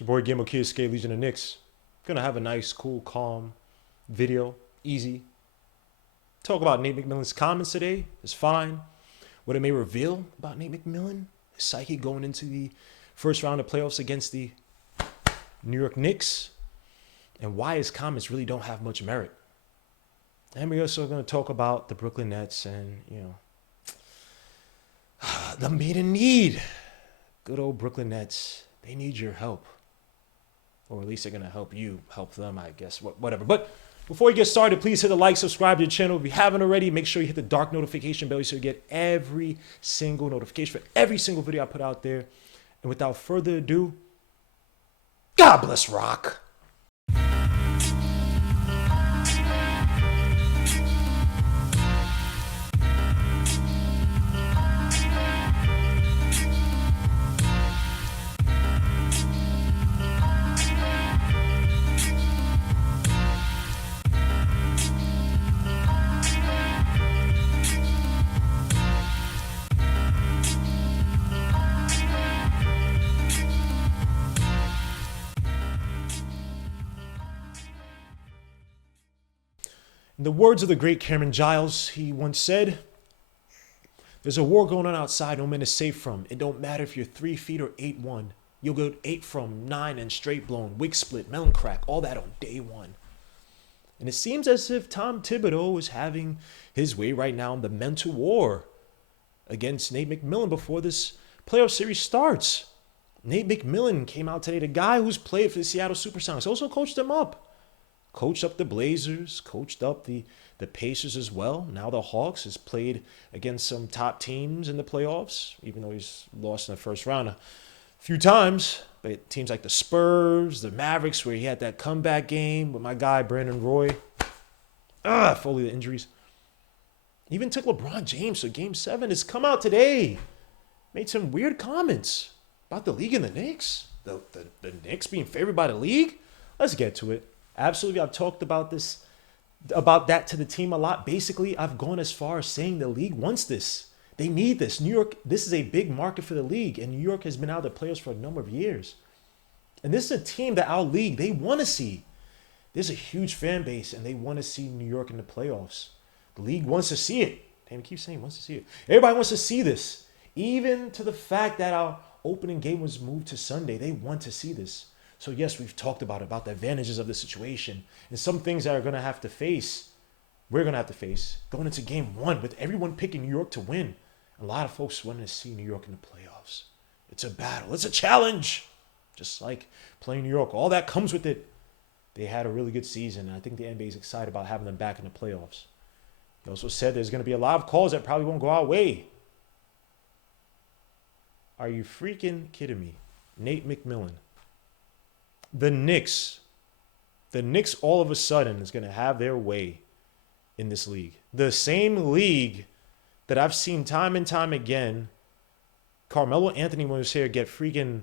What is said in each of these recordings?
It's your boy Game OK Escape Legion of Knicks. Gonna have a nice, cool, calm video. Easy. Talk about Nate McMillan's comments today. It's fine. What it may reveal about Nate McMillan, his psyche going into the first round of playoffs against the New York Knicks, and why his comments really don't have much merit. And we're also going to talk about the Brooklyn Nets and, the maiden need. Good old Brooklyn Nets. They need your help. Or at least they're going to help you help them, I guess. Whatever. But before we get started, please hit the like, subscribe to the channel. If you haven't already, make sure you hit the dark notification bell so you get every single notification for every single video I put out there. And without further ado, God bless rock. In the words of the great Cameron Giles, he once said, "There's a war going on outside no man is safe from. It don't matter if you're 3 feet or 8'1". You'll go 8 from 9 and straight blown, wig split, melon crack, all that on day one." And it seems as if Tom Thibodeau is having his way right now in the mental war against Nate McMillan before this playoff series starts. Nate McMillan came out today, the guy who's played for the Seattle Supersonics, also coached them up. Coached up the Blazers, coached up the Pacers as well. Now the Hawks has played against some top teams in the playoffs, even though he's lost in the first round a few times. But teams like the Spurs, the Mavericks, where he had that comeback game with my guy Brandon Roy. Fully the injuries. Even took LeBron James to Game 7. Has come out today. Made some weird comments about the league and the Knicks. The Knicks being favored by the league. Let's get to it. Absolutely, I've talked about that to the team a lot. Basically, I've gone as far as saying the league wants this. They need this. New York, this is a big market for the league, and New York has been out of the playoffs for a number of years. And this is a team that our league, they want to see. There's a huge fan base, and they want to see New York in the playoffs. The league wants to see it. Damn, I keep saying wants to see it. Everybody wants to see this. Even to the fact that our opening game was moved to Sunday, they want to see this. So yes, we've talked about the advantages of the situation and some things that we're going to have to face going into game 1 with everyone picking New York to win. A lot of folks wanting to see New York in the playoffs. It's a battle. It's a challenge. Just like playing New York. All that comes with it. They had a really good season, and I think the NBA is excited about having them back in the playoffs. He also said there's going to be a lot of calls that probably won't go our way. Are you freaking kidding me? Nate McMillan. The Knicks all of a sudden is going to have their way in this league. The same league that I've seen time and time again, Carmelo Anthony was here get freaking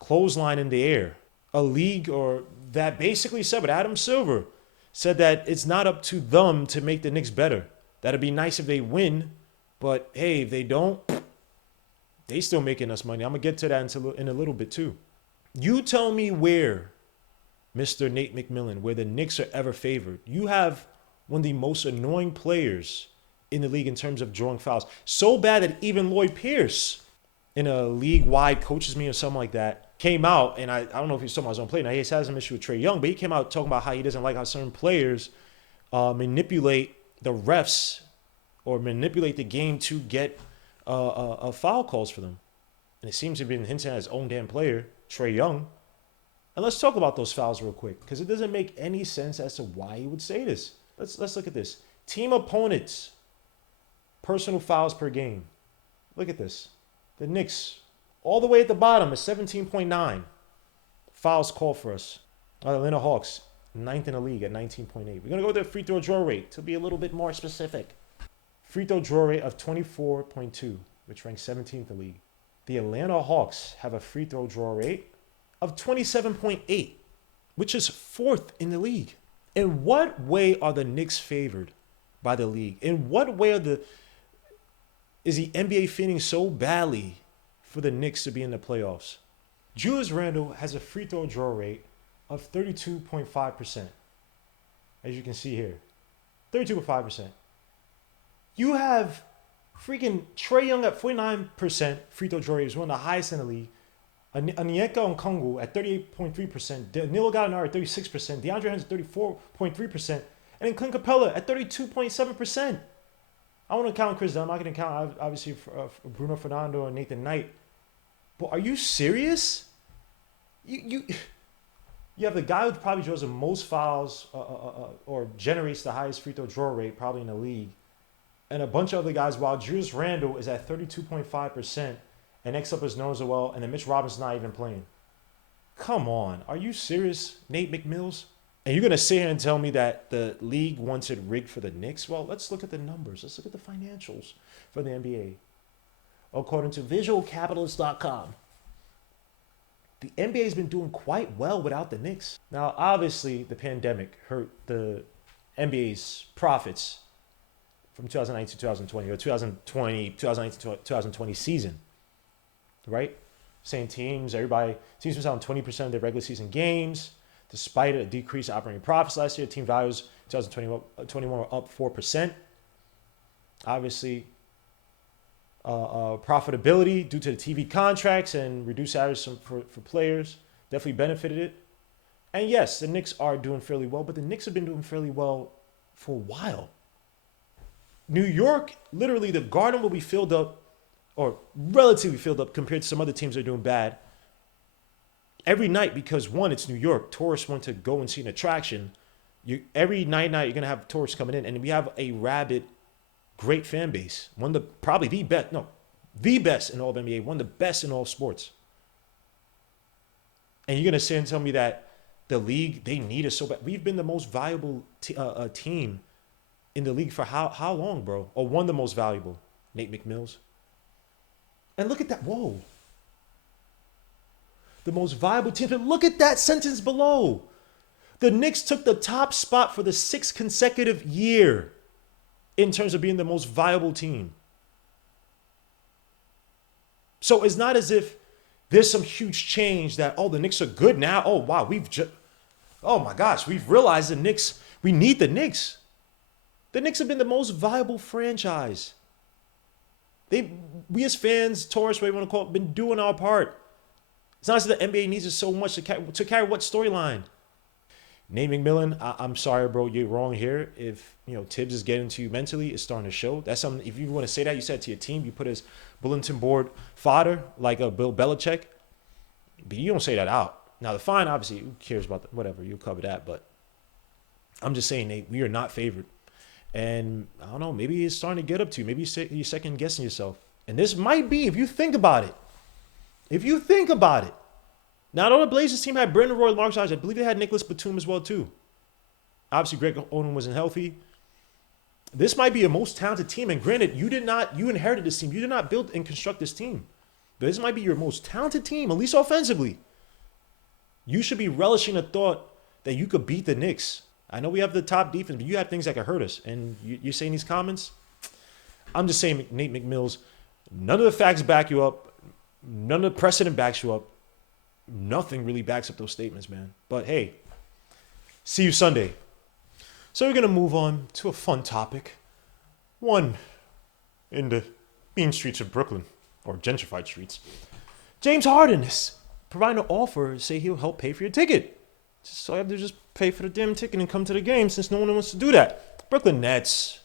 clothesline in the air. A league or that basically said, but Adam Silver said that it's not up to them to make the Knicks better. That'd be nice if they win, but hey, if they don't, they still making us money. I'm going to get to that in a little bit too. You tell me where, Mr. Nate McMillan, where the Knicks are ever favored. You have one of the most annoying players in the league in terms of drawing fouls. So bad that even Lloyd Pierce, in a league-wide coaches meeting or something like that, came out, and I don't know if he's talking about his own play. Now, he has some issue with Trae Young, but he came out talking about how he doesn't like how certain players manipulate the refs or manipulate the game to get foul calls for them. And it seems to have been hinting at his own damn player, Trae Young. And let's talk about those fouls real quick, because it doesn't make any sense as to why he would say this. Let's look at this. Team opponents, personal fouls per game. Look at this. The Knicks, all the way at the bottom, is 17.9 fouls called for us. The Atlanta Hawks, 9th in the league at 19.8. We're going to go with the free throw draw rate to be a little bit more specific. Free throw draw rate of 24.2, which ranks 17th in the league. The Atlanta Hawks have a free throw draw rate of 27.8, which is 4th in the league. In what way are the Knicks favored by the league? In what way is the NBA feeling so badly for the Knicks to be in the playoffs? Julius Randle has a free throw draw rate of 32.5%. As you can see here. 32.5%. You have freaking Trae Young at 49% free throw draw rate, is one of the highest in the league. Onyeka Okongwu at 38.3%. Danilo Gallinari at 36%. DeAndre Hunter at 34.3%. And then Clint Capella at 32.7%. I want to count Chris Dunn. I'm not going to count, obviously, Bruno Fernando and Nathan Knight. But are you serious? You have the guy who probably draws the most fouls or generates the highest free throw draw rate probably in the league. And a bunch of other guys, while Julius Randle is at 32.5%. And next up is Noah Zoel, and then Mitch Robinson's not even playing. Come on. Are you serious, Nate McMills? And you're going to sit here and tell me that the league wants it rigged for the Knicks? Well, let's look at the numbers. Let's look at the financials for the NBA. According to visualcapitalist.com, the NBA has been doing quite well without the Knicks. Now, obviously, the pandemic hurt the NBA's profits from 2019 to 2020, or 2019 to 2020 season. Right? Same teams, teams were selling 20% of their regular season games, despite a decrease in operating profits last year. Team values 2021 were up 4%. Obviously, profitability due to the TV contracts and reduced salaries for players definitely benefited it. And yes, the Knicks are doing fairly well, but the Knicks have been doing fairly well for a while. New York, literally, the Garden will be filled up, or relatively filled up compared to some other teams that are doing bad every night, because one, it's New York. Tourists want to go and see an attraction. Every night you're going to have tourists coming in, and we have a rabid, great fan base. Probably the best in all of NBA, one of the best in all sports. And you're going to sit and tell me that the league, they need us so bad. We've been the most valuable team in the league for how long, bro? Or one of the most valuable, Nate McMills. And look at that. Whoa. The most viable team. But look at that sentence below. The Knicks took the top spot for the 6th consecutive year in terms of being the most viable team. So it's not as if there's some huge change that, the Knicks are good now. Oh, wow. Oh my gosh. We've realized the Knicks, we need the Knicks. The Knicks have been the most viable franchise. We as fans, tourists, whatever you want to call it, been doing our part. It's not as if the NBA needs us so much to carry what storyline. Nate McMillan, I'm sorry, bro, you're wrong here. If Tibbs is getting to you mentally, it's starting to show. That's something. If you want to say that, you said it to your team. You put his bulletin board fodder like a Bill Belichick, but you don't say that out. Now the fine, obviously, who cares about whatever? You'll cover that. But I'm just saying, Nate, we are not favored. And I don't know, maybe it's starting to get up to you. Maybe you're second guessing yourself. And this might be, if you think about it. Now, the Blazers team had Brandon Roy, Marcus Aldridge. I believe they had Nicholas Batum as well, too. Obviously, Greg Oden wasn't healthy. This might be a most talented team. And granted, you inherited this team. You did not build and construct this team. But this might be your most talented team, at least offensively. You should be relishing the thought that you could beat the Knicks. I know we have the top defense, but you have things that could hurt us. And you're saying these comments? I'm just saying, Nate McMills, none of the facts back you up. None of the precedent backs you up. Nothing really backs up those statements, man. But hey, see you Sunday. So we're going to move on to a fun topic. One in the mean streets of Brooklyn, or gentrified streets. James Harden is providing an offer to say he'll help pay for your ticket. So I have to just pay for the damn ticket and come to the game since no one wants to do that. Brooklyn Nets.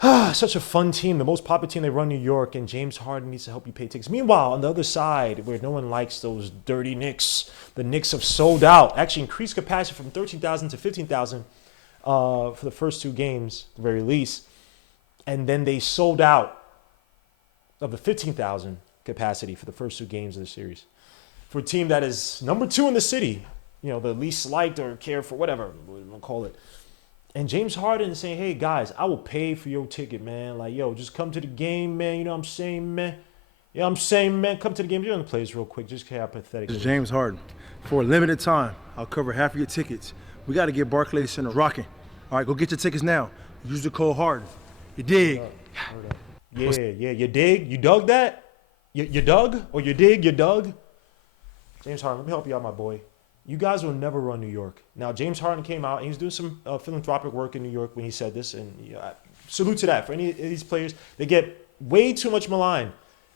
Such a fun team. The most popular team they run in New York. And James Harden needs to help you pay tickets. Meanwhile, on the other side, where no one likes those dirty Knicks, the Knicks have sold out. Actually increased capacity from 13,000 to 15,000 for the first 2 games, at the very least. And then they sold out of the 15,000 capacity for the first 2 games of the series. For a team that is number 2 in the city, the least liked or cared for, whatever we'll call it. And James Harden is saying, hey, guys, I will pay for your ticket, man. Like, just come to the game, man. You know what I'm saying, man? Come to the game. You're on the plays real quick. Just how pathetic. This is James Harden. For a limited time, I'll cover half of your tickets. We got to get Barclays Center rocking. All right, go get your tickets now. Use the code Harden. You dig? Yeah. You dig? You dug that? You dug? Or you dig? You dug? James Harden, let me help you out, my boy. You guys will never run New York. Now, James Harden came out and he was doing some philanthropic work in New York when he said this, and salute to that. For any of these players, they get way too much malign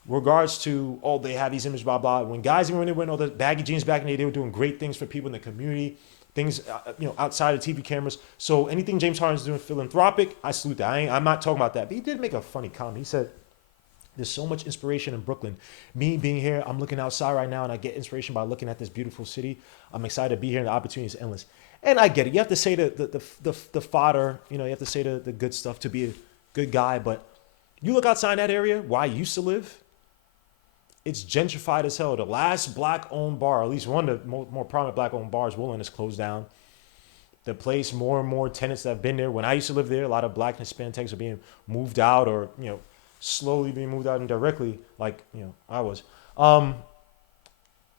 regards to, oh, they have these images, blah, blah. When guys, even when they went all the baggy jeans back in the day, they were doing great things for people in the community, things, outside of TV cameras. So anything James Harden's doing philanthropic, I salute that. I'm not talking about that. But he did make a funny comment. He said, there's so much inspiration in Brooklyn. Me being here, I'm looking outside right now and I get inspiration by looking at this beautiful city. I'm excited to be here and the opportunity is endless. And I get it. You have to say the fodder, you have to say the good stuff to be a good guy. But you look outside that area where I used to live, it's gentrified as hell. The last black-owned bar, at least one of the more prominent black-owned bars, Woolen, is closed down. The place, more and more tenants that have been there. When I used to live there, a lot of black and Hispanics are being moved out or, slowly being moved out indirectly, like, I was.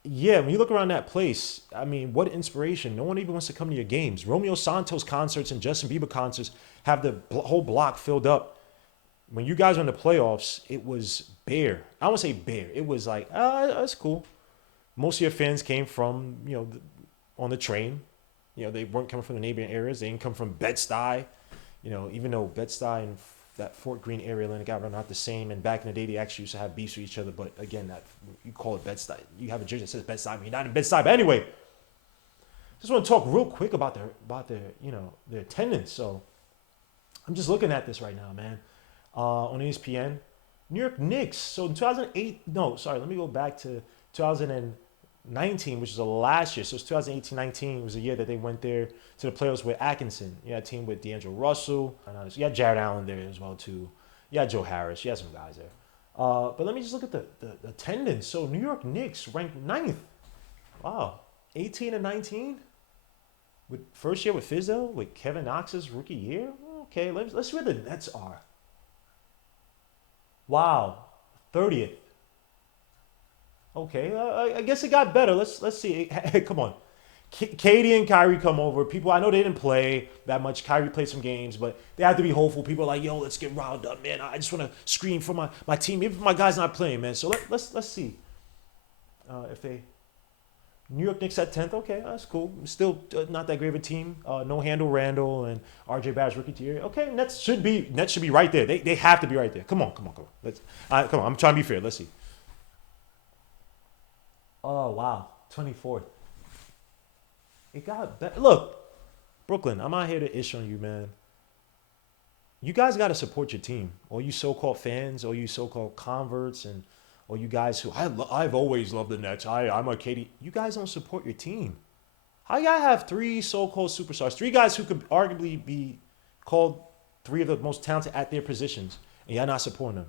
Yeah, when you look around that place, I mean, what inspiration. No one even wants to come to your games. Romeo Santos concerts and Justin Bieber concerts have the whole block filled up. When you guys were in the playoffs, it was bare. I won't say bare. It was like, that's cool. Most of your fans came from, on the train. They weren't coming from the neighboring areas. They didn't come from Bed-Stuy. Even though Bed-Stuy and that Fort Greene area, and it got run out the same. And back in the day, they actually used to have beefs with each other. But again, that you call it Bed-Stuy. You have a jersey that says Bed-Stuy, but you're not in Bed-Stuy. But anyway, just want to talk real quick about their attendance. So I'm just looking at this right now, man. On ESPN, New York Knicks. So in 2008, let me go back to 2019, which was the last year. So it's 2018-19 was the year that they went there to the playoffs with Atkinson. You had a team with D'Angelo Russell. You had Jared Allen there as well, too. You had Joe Harris. You had some guys there. But let me just look at the attendance. So New York Knicks ranked 9th. Wow. 18-19? With first year with Fizdale, with Kevin Knox's rookie year? Okay, let's see where the Nets are. Wow. 30th. Okay, I guess it got better. Let's see. Come on. Katie and Kyrie come over. People, I know they didn't play that much. Kyrie played some games, but they have to be hopeful. People are like, yo, let's get riled up, man. I just want to scream for my team, even if my guy's not playing, man. So let's see if they. New York Knicks at 10th. Okay, that's cool. Still not that great of a team. No Handle Randall and R.J. Barrett's rookie tier. Okay, Nets should be right there. They have to be right there. Come on. Come on. I'm trying to be fair. Let's see. Oh, wow. 24th. It got better. Look, Brooklyn, I'm out here to ish on you, man. You guys got to support your team. All you so-called fans, all you so-called converts, and all you guys who, I've always loved the Nets. I'm a KD. You guys don't support your team. How y'all have 3 so-called superstars, 3 guys who could arguably be called 3 of the most talented at their positions, and y'all not supporting them?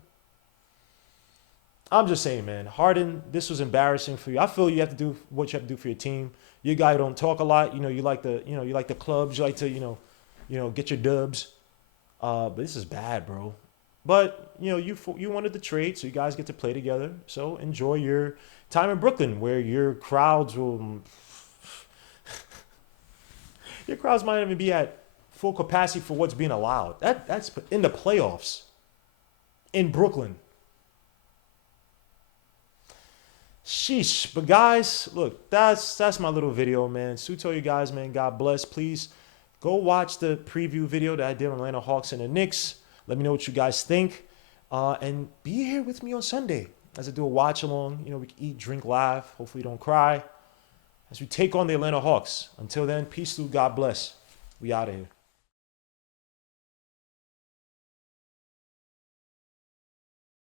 I'm just saying, man. Harden, this was embarrassing for you. I feel you have to do what you have to do for your team. You're a guy who don't talk a lot. You like the clubs. You like to, get your dubs. But this is bad, bro. But you wanted the trade, so you guys get to play together. So enjoy your time in Brooklyn, where your crowds will. Your crowds might even be at full capacity for what's being allowed. That's in the playoffs in Brooklyn. Sheesh. But guys, look, that's my little video, man. Suto, you guys, man. God bless. Please go watch the preview video that I did on Atlanta Hawks and the Knicks. Let me know what you guys think. And be here with me on Sunday as I do a watch along. We can eat, drink, laugh. Hopefully you don't cry as we take on the Atlanta Hawks. Until then, peace through. God bless. We out of here.